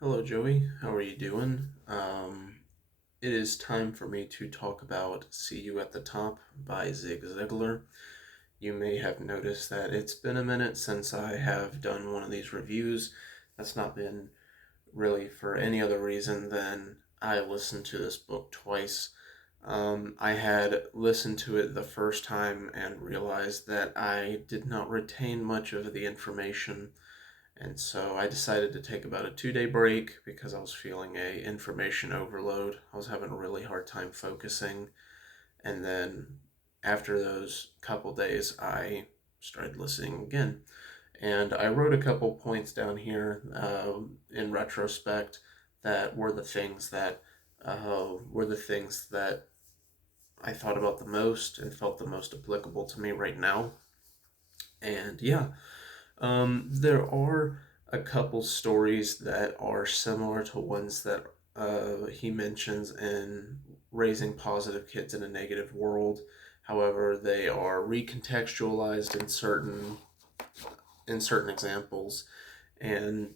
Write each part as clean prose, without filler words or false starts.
Hello, Joey. How are you doing? It is time for me to talk about See You at the Top by Zig Zigglar. You may have noticed that it's been a minute since I have done one of these reviews. That's not been really for any other reason than I listened to this book twice. I had listened to it the first time and realized that I did not retain much of the information, and so I decided to take about a 2 day break because I was feeling a information overload. I was having a really hard time focusing. And then after those couple days, I started listening again. And I wrote a couple points down here in retrospect that were the things that I thought about the most and felt the most applicable to me right now. And yeah, there are a couple stories that are similar to ones that he mentions in Raising Positive Kids in a Negative World. However, they are recontextualized in certain examples, and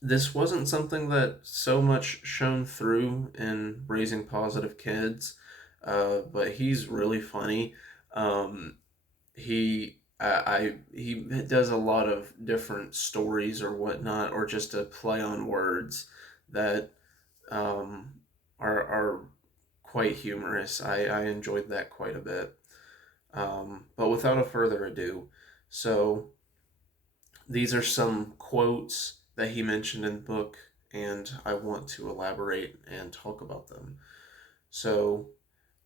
this wasn't something that so much shone through in Raising Positive Kids, but he's really funny. Um, he does a lot of different stories or whatnot, or just a play on words that um, are quite humorous. I enjoyed that quite a bit. But without a further ado, so these are some quotes that he mentioned in the book, and I want to elaborate and talk about them. So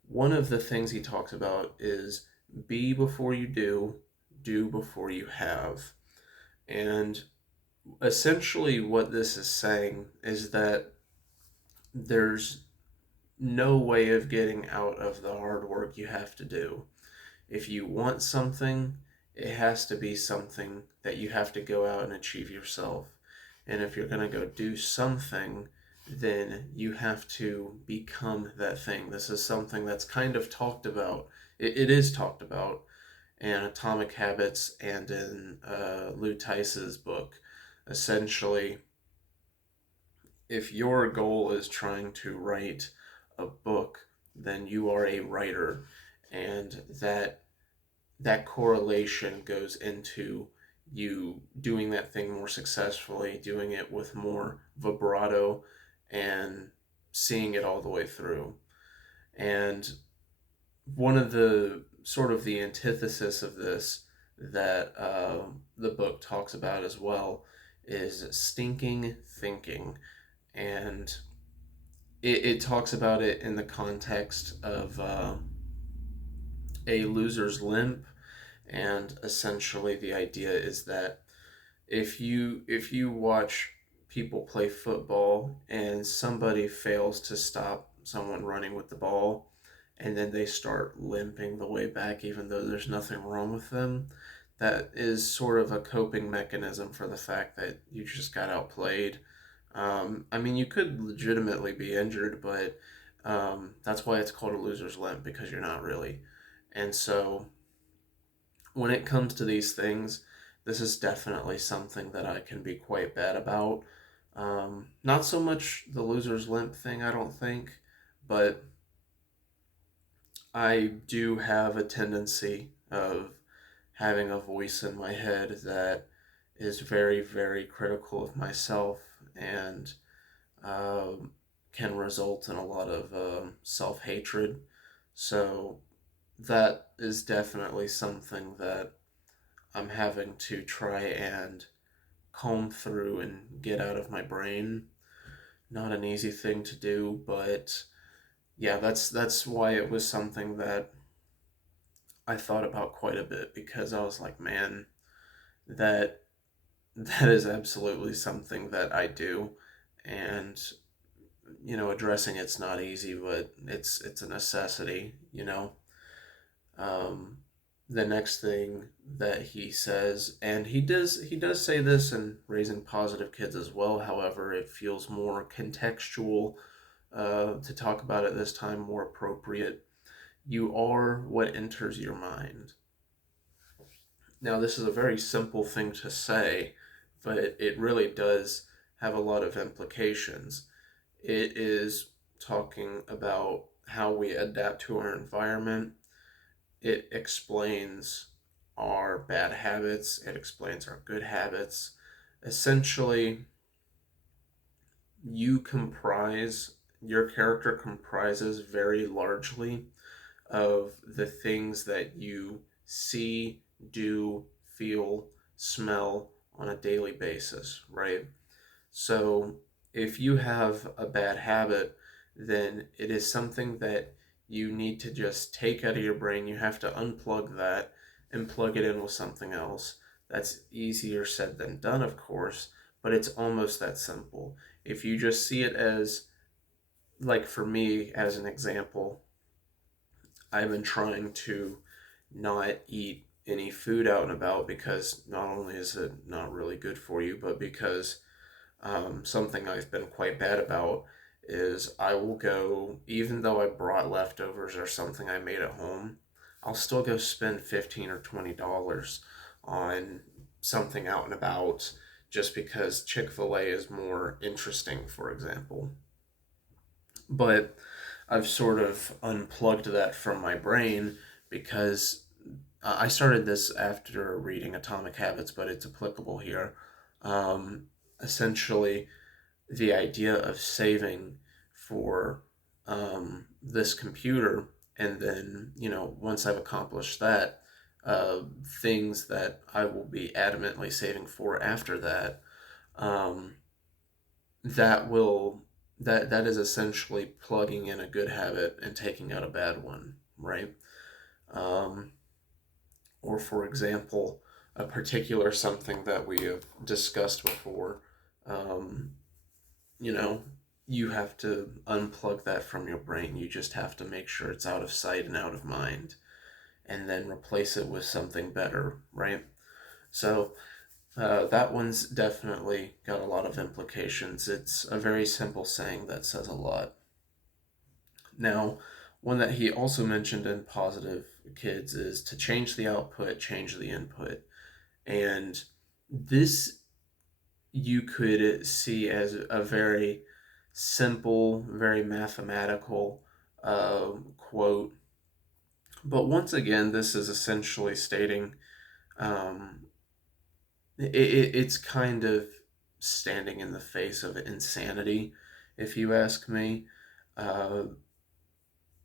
one of the things he talks about is be before you do before you have. And essentially, what this is saying is that there's no way of getting out of the hard work you have to do. If you want something, it has to be something that you have to go out and achieve yourself. And if you're going to go do something, then you have to become that thing. This is something that's kind of talked about. It is talked about in Atomic Habits and in Lou Tice's book. Essentially, if your goal is trying to write a book, then you are a writer, and that correlation goes into you doing that thing more successfully, doing it with more vibrato, and seeing it all the way through. And one of the sort of the antithesis of this that the book talks about as well is stinking thinking. And it talks about it in the context of a loser's limp, and essentially the idea is that if you watch people play football and somebody fails to stop someone running with the ball, and then they start limping the way back even though there's nothing wrong with them, that is sort of a coping mechanism for the fact that you just got outplayed. I mean, you could legitimately be injured, but that's why it's called a loser's limp, because you're not really. And so when it comes to these things, this is definitely something that I can be quite bad about. Not so much the loser's limp thing, I don't think, but I do have a tendency of having a voice in my head that is very, very critical of myself, and um, can result in a lot of self hatred. So that is definitely something that I'm having to try and comb through and get out of my brain. Not an easy thing to do, but yeah, that's why it was something that I thought about quite a bit, because I was like, man, that that is absolutely something that I do, and addressing it's not easy, but it's a necessity. Um, the next thing that he says, and he does say this in Raising Positive Kids as well. However, it feels more contextual to talk about it this time, more appropriate. You are what enters your mind. Now, this is a very simple thing to say, but it really does have a lot of implications. It is talking about how we adapt to our environment. It explains our bad habits, it explains our good habits. Essentially, you comprise, your character comprises very largely of the things that you see, do, feel, smell on a daily basis, right? So if you have a bad habit, then it is something that you need to just take out of your brain. You have to unplug that and plug it in with something else. That's easier said than done, of course, but it's almost that simple. If you just see it as, like for me, as an example, I've been trying to not eat any food out and about because not only is it not really good for you, but because something I've been quite bad about is I will go, even though I brought leftovers or something I made at home, I'll still go spend $15 or $20 on something out and about just because Chick-fil-A is more interesting, for example. But I've sort of unplugged that from my brain because I started this after reading Atomic Habits, but it's applicable here. Um, Essentially, the idea of saving for this computer, and then, once I've accomplished that, uh, things that I will be adamantly saving for after that, um, that will that is essentially plugging in a good habit and taking out a bad one, right? Um, or for example, a particular something that we have discussed before, um, you know, you have to unplug that from your brain. You just have to make sure it's out of sight and out of mind, and then replace it with something better, right? So that one's definitely got a lot of implications. It's a very simple saying that says a lot. Now, one that he also mentioned in Positive Kids is to change the output, change the input. And this you could see as a very simple, very mathematical quote. But once again, this is essentially stating um, it's kind of standing in the face of insanity, if you ask me. Uh,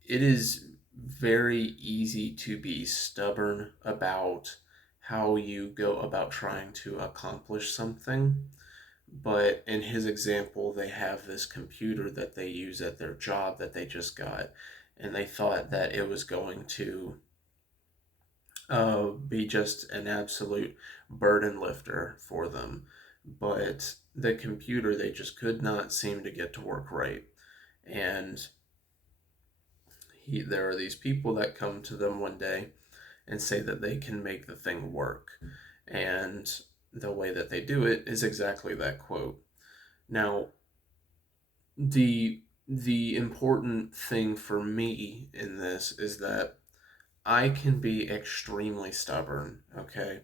it is very easy to be stubborn about how you go about trying to accomplish something. But in his example, they have this computer that they use at their job that they just got, and they thought that it was going to be just an absolute burden lifter for them. But the computer, they just could not seem to get to work right. And there are these people that come to them one day and say that they can make the thing work. And the way that they do it is exactly that quote. Now, the important thing for me in this is that I can be extremely stubborn, okay?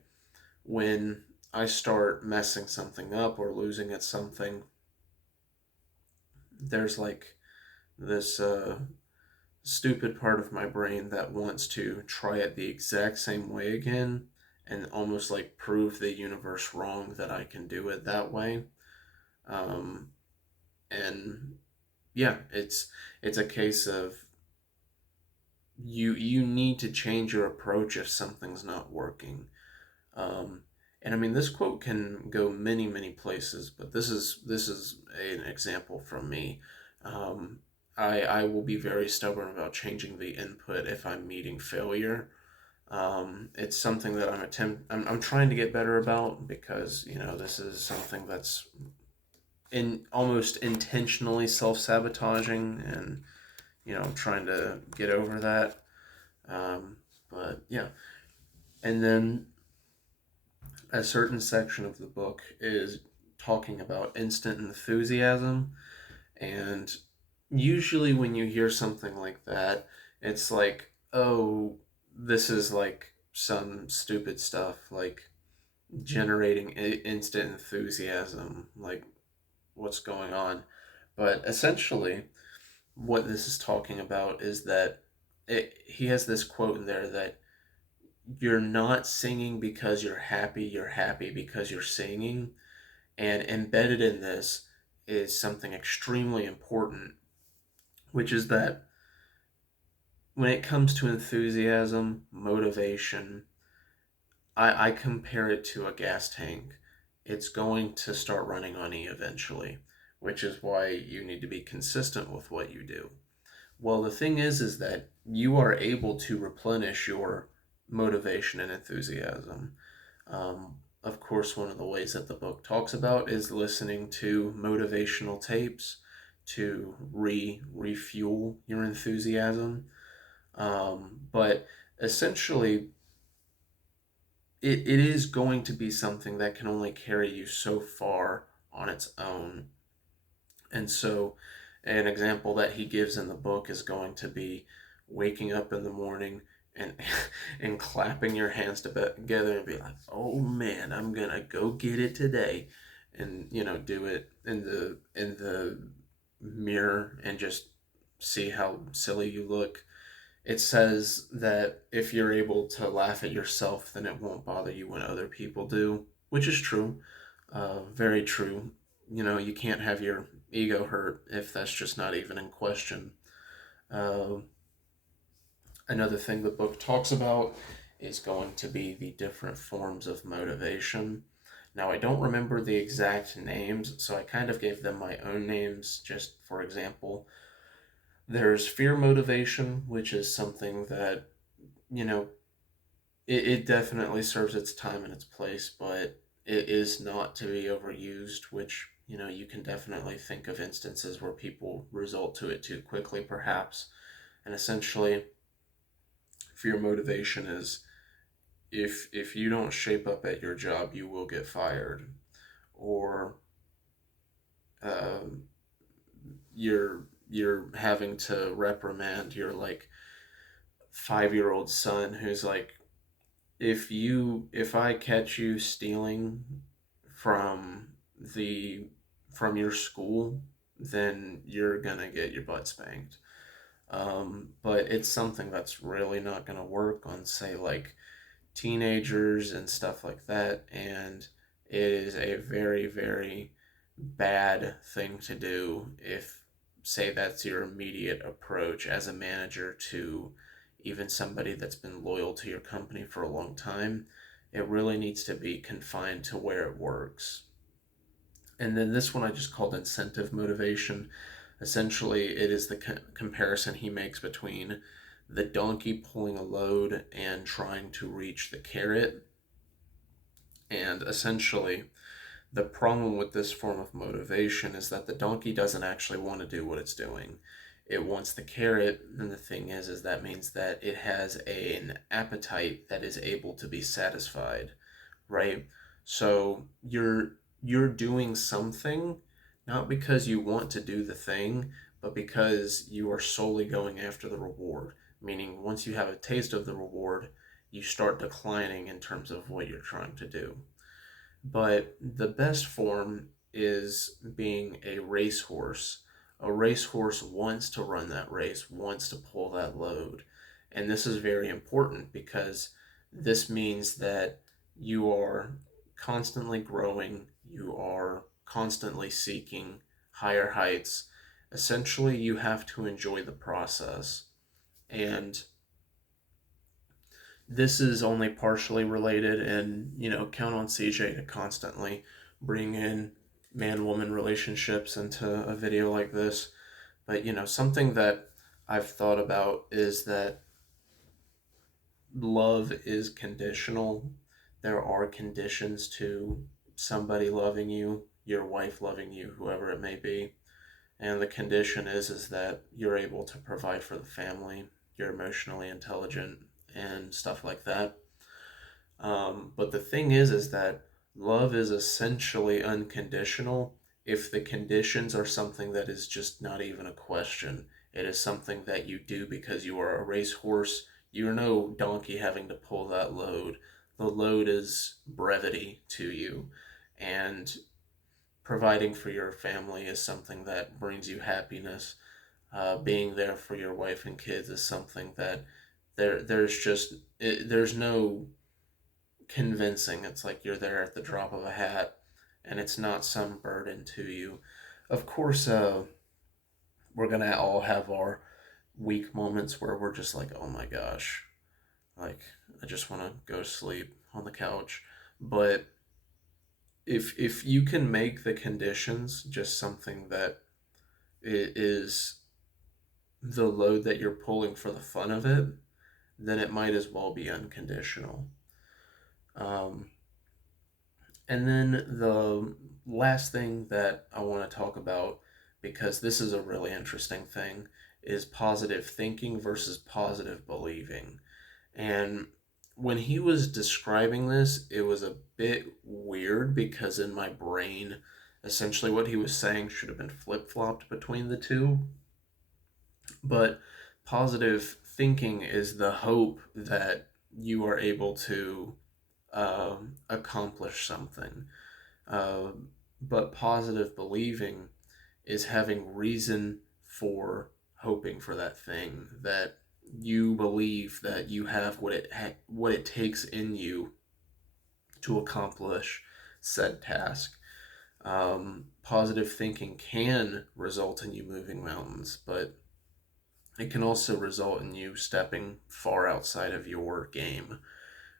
When I start messing something up or losing at something, there's like this stupid part of my brain that wants to try it the exact same way again and almost like prove the universe wrong that I can do it that way. Um, and yeah, it's a case of you need to change your approach if something's not working. Um, and I mean, this quote can go many places, but this is an example from me. Um, I will be very stubborn about changing the input if I'm meeting failure. It's something that I'm trying to get better about because this is something that's in almost intentionally self sabotaging, and I'm trying to get over that. Um, but yeah, and then a certain section of the book is talking about instant enthusiasm. And usually, when you hear something like that, it's like, oh, this is like some stupid stuff, like generating instant enthusiasm. Like, what's going on. But essentially, what this is talking about is that he has this quote in there that you're not singing because you're happy because you're singing. And embedded in this is something extremely important, which is that when it comes to enthusiasm, motivation, I compare it to a gas tank. It's going to start running on E eventually, which is why you need to be consistent with what you do. Well, the thing is that you are able to replenish your motivation and enthusiasm. Of course, one of the ways that the book talks about is listening to motivational tapes to refuel your enthusiasm. But essentially, it is going to be something that can only carry you so far on its own. And so, an example that he gives in the book is going to be waking up in the morning and and clapping your hands together and be like, "Oh man, I'm gonna go get it today," and do it in the mirror and just see how silly you look. It says that if you're able to laugh at yourself, then it won't bother you when other people do, which is true. Very true. You can't have your ego hurt if that's just not even in question. Uh, Another thing the book talks about is going to be the different forms of motivation. Now, I don't remember the exact names, so I kind of gave them my own names just for example. There's fear motivation, which is something that, you know, it definitely serves its time and its place, but it is not to be overused, which, you can definitely think of instances where people result to it too quickly, perhaps. And essentially, fear motivation is if you don't shape up at your job, you will get fired, or um, you're having to reprimand your like 5-year old son who's like, if I catch you stealing from the from your school, then you're gonna get your butt spanked. But it's something that's really not gonna work on, say, like teenagers and stuff like that, and it is a very, very bad thing to do if, say, that's your immediate approach as a manager to even somebody that's been loyal to your company for a long time. It really needs to be confined to where it works. And then this one I just called incentive motivation. Essentially, it is the comparison he makes between the donkey pulling a load and trying to reach the carrot. And essentially, the problem with this form of motivation is that the donkey doesn't actually want to do what it's doing. It wants the carrot, and the thing is that means that it has an appetite that is able to be satisfied, right? So you're doing something not because you want to do the thing, but because you are solely going after the reward. Meaning, once you have a taste of the reward, you start declining in terms of what you're trying to do. But the best form is being a racehorse. A racehorse wants to run that race, wants to pull that load. And this is very important because this means that you are constantly growing, you are constantly seeking higher heights. Essentially, you have to enjoy the process. And this is only partially related, and count on CJ to constantly bring in man woman relationships into a video like this. But something that I've thought about is that love is conditional. There are conditions to somebody loving you, your wife loving you, whoever it may be. And the condition is that you're able to provide for the family, you're emotionally intelligent, and stuff like that. But the thing is that love is essentially unconditional if the conditions are something that is just not even a question. It is something that you do because you are a racehorse. You're no donkey having to pull that load. The load is brevity to you. And providing for your family is something that brings you happiness. Being there for your wife and kids is something that there's no convincing. It's like you're there at the drop of a hat, and it's not some burden to you. Of course, we're gonna all have our weak moments where we're just like, oh my gosh, like I just want to go to sleep on the couch. But if you can make the conditions just something that is the load that you're pulling for the fun of it, then it might as well be unconditional. Um, and then the last thing that I want to talk about, because this is a really interesting thing, is positive thinking versus positive believing. And when he was describing this, it was a bit weird because in my brain, essentially what he was saying should have been flip flopped between the two. But positive thinking is the hope that you are able to accomplish something. Uh, but positive believing is having reason for hoping for that thing, that you believe that you have what it takes in you to accomplish said task. Positive thinking can result in you moving mountains, but it can also result in you stepping far outside of your game.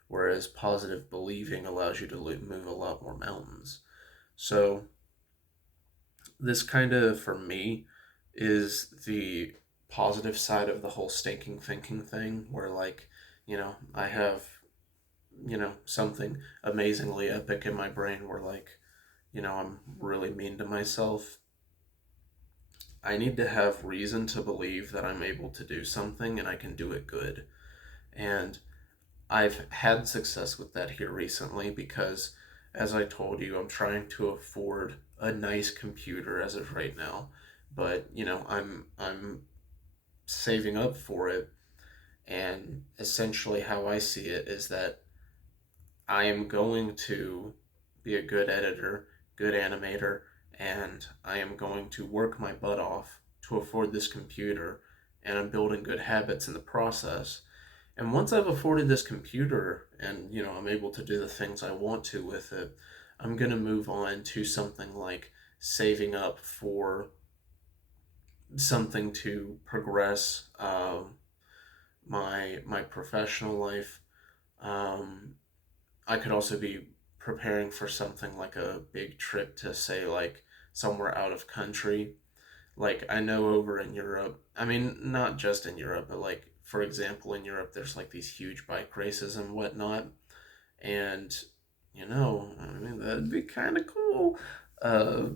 Whereas positive believing allows you to move a lot more mountains. So this kind of, for me, is the positive side of the whole stinking thinking thing, where, like, I have, something amazingly epic in my brain where, like, I'm really mean to myself. I need to have reason to believe that I'm able to do something and I can do it good. And I've had success with that here recently because, as I told you, I'm trying to afford a nice computer as of right now. But I'm saving up for it, and essentially how I see it is that I am going to be a good editor, good animator, and I am going to work my butt off to afford this computer, and I'm building good habits in the process. And once I've afforded this computer and, I'm able to do the things I want to with it, I'm going to move on to something like saving up for something to progress my professional life. Um, I could also be preparing for something like a big trip to, say, like somewhere out of country. Like, I know over in Europe, I mean, not just in Europe, but like, for example, in Europe, there's like these huge bike races and whatnot. And, I mean, that'd be kind of cool. Uh,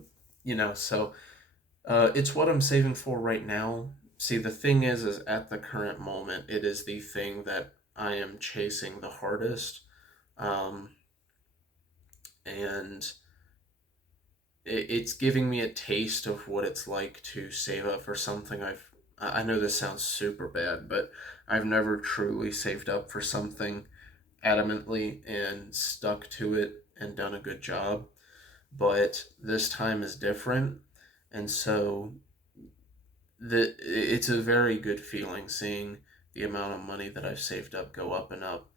so it's what I'm saving for right now. See, the thing is at the current moment, it is the thing that I am chasing the hardest. Um, and it's giving me a taste of what it's like to save up for something I know this sounds super bad, but I've never truly saved up for something adamantly and stuck to it and done a good job. But this time is different, and so it's a very good feeling seeing the amount of money that I've saved up go up and up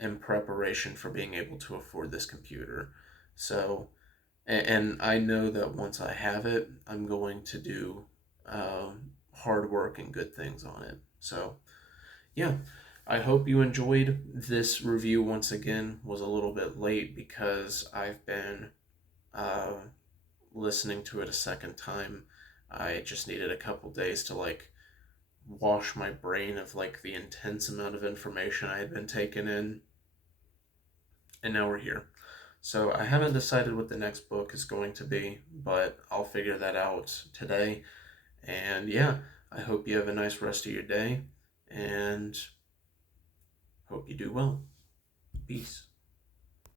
in preparation for being able to afford this computer. So, and I know that once I have it, I'm going to do hard work and good things on it. So, yeah, I hope you enjoyed this review. Once again, was a little bit late because I've been uh, listening to it a second time. I just needed a couple days to like wash my brain of like the intense amount of information I had been taking in, and now we're here. So I haven't decided what the next book is going to be, but I'll figure that out today. And yeah, I hope you have a nice rest of your day and hope you do well. Peace.